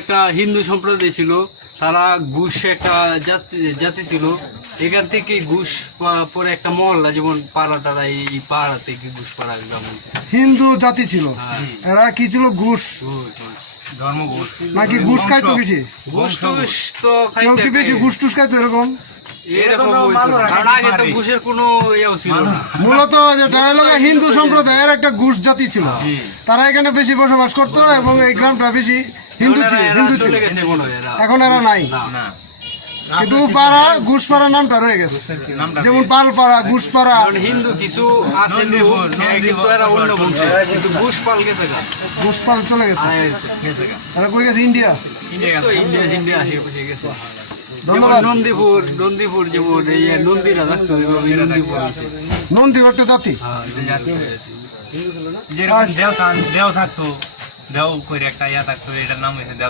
একটা হিন্দু সম্প্রদায় ছিল তারা ঘুষ একটা জাতি জাতি ছিল। এখান থেকে ঘুষ পরে একটা মহল্লা যেমন পাড়া টাড়া এই পাড়া থেকে ঘুষ পাড়া গ্রাম হিন্দু জাতি ছিল। হ্যাঁ। এরা কি ছিল? ঘুষ। নাকি ঘুষ খাইতো বেশি? ঘুষ টুস তো কেউ কি বেশি। ঘুষ টুস খাইতো এরকম? মূলত যেটা হলো হিন্দু সম্প্রদায়ের একটা ঘুষ জাতি ছিল। তারা এখানে বেশি বসবাস করতো এবং এই গ্রামটা বেশি হিন্দু ছিল হিন্দু ছিল। চলে গেছে হয় এরা। এখন এরা নাই। না। না। কিন্তু পাড়া ঘুষ পাড়া নামটা রয়ে গেছে। যেমন পালপাড়া ঘুষ পাড়া কারণ হিন্দু কিছু আছে নন্দীপুর, হ্যাঁ, কিন্তু এরা অন্য বংশে। কিন্তু ঘুষ গেছে গা। চলে গেছে। আয়া গেছে, গেছে গা। এরা কই গেছে? ইন্ডিয়া। ইন্ডিয়া ইন্ডিয়া ইন্ডিয়া আশেপাশে গেছে। যেমন নন্দীপুর নন্দীপুর যেমন এই নন্দীরা থাকতো নন্দীপুর নন্দী একটা জাতি। হ্যাঁ দেও থাকতো দেও করে একটা ইয়া থাকতো এটার নাম হয়েছে দেও।